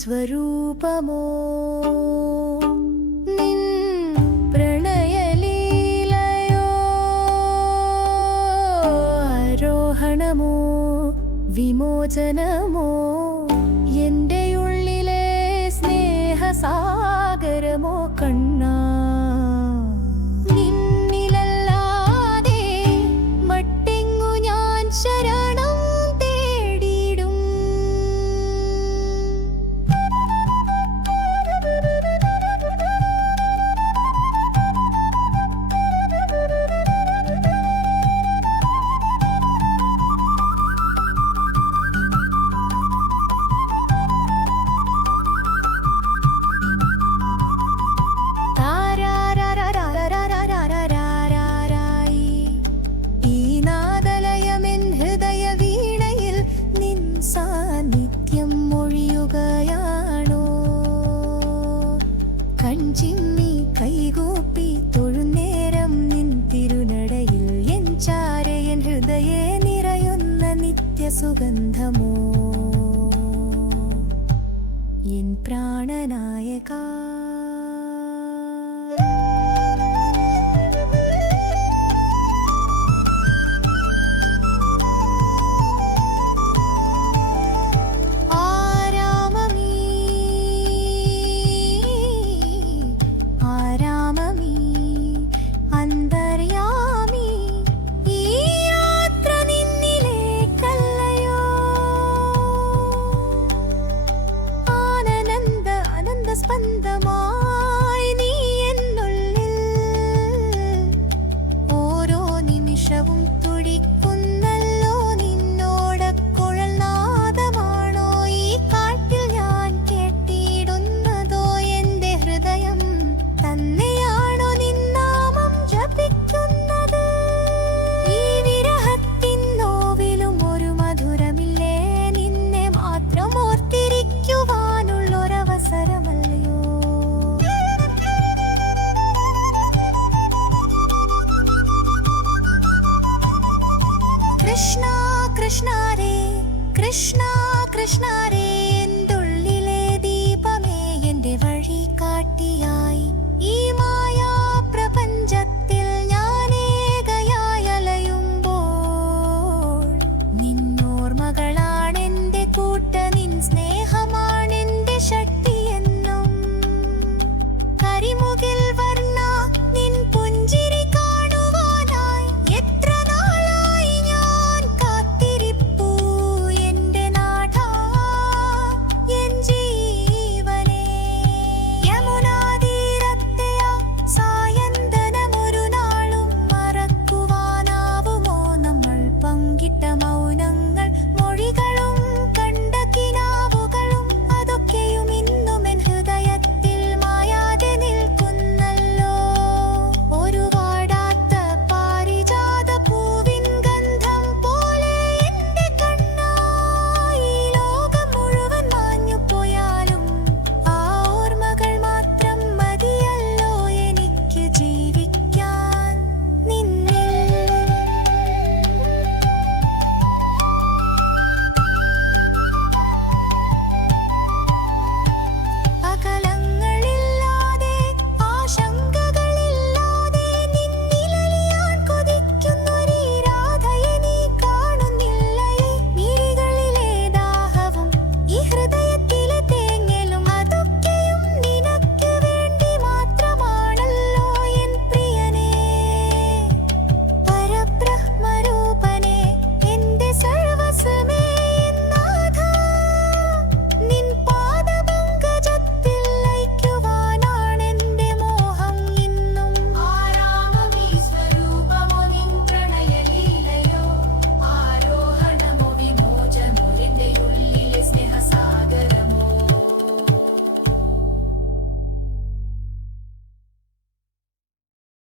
സ്വരൂപമോ നിൻ പ്രണയലീലയോ ആരോഹണമോ വിമോചനമോ എൻ്റെ ഉള്ളിലെ സ്നേഹസാഗരമോ കണ്ണാ നിന്നിലല്ലാതെ മറ്റെങ്ങു ഞാൻ ശരണം തേടിയിടും സാന്നിധ്യം മൊഴിയുകയാണോ കൺചിമ്മി കൈകൂപ്പി തൊഴുന്നേരം നിൻ തിരുനടയിൽ എൻ ചാരയൻ ഹൃദയെ നിറയുന്ന നിത്യസുഗന്ധമോ എൻ പ്രാണനായകാ സ്പന്ദമായി നീ എന്നുള്ളിൽ ഓരോ നിമിഷവും തുടിക്കുന്നല്ലോ നിന്നോടക്കുഴൽ നാദമാണോ ഈ കാട്ടിൽ ഞാൻ കേട്ടിടുന്നതോ എൻ്റെ ഹൃദയം തന്നെയാണോ നിന്നാമം ജപിക്കുന്നത് ഈ വിരഹത്തിൻ നോവിലും ഒരു മധുരമില്ലേ നിന്നെ മാത്രം ഓർത്തിരിക്കുവാനുള്ളൊരവസരമല്ല കൃഷ്ണ കൃഷ്ണ രേ കൃഷ്ണ കൃഷ്ണ രേ എന്തുള്ളിലെ ദീപമേ എൻ്റെ വഴി കാട്ടിയായി ഈ മായാ പ്രപഞ്ചത്തിൽ ഞാനേകയായി അലയുമ്പോൾ നിന്നോർമ്മകളാണെൻ്റെ കൂട്ട നിൻ സ്നേഹമാണെൻ്റെ ശക്തിയെന്നും കരിമുകിൽ വർണ്ണ നിൻ പുഞ്ചിരി കാണുവാനായി എത്ര ിട്ട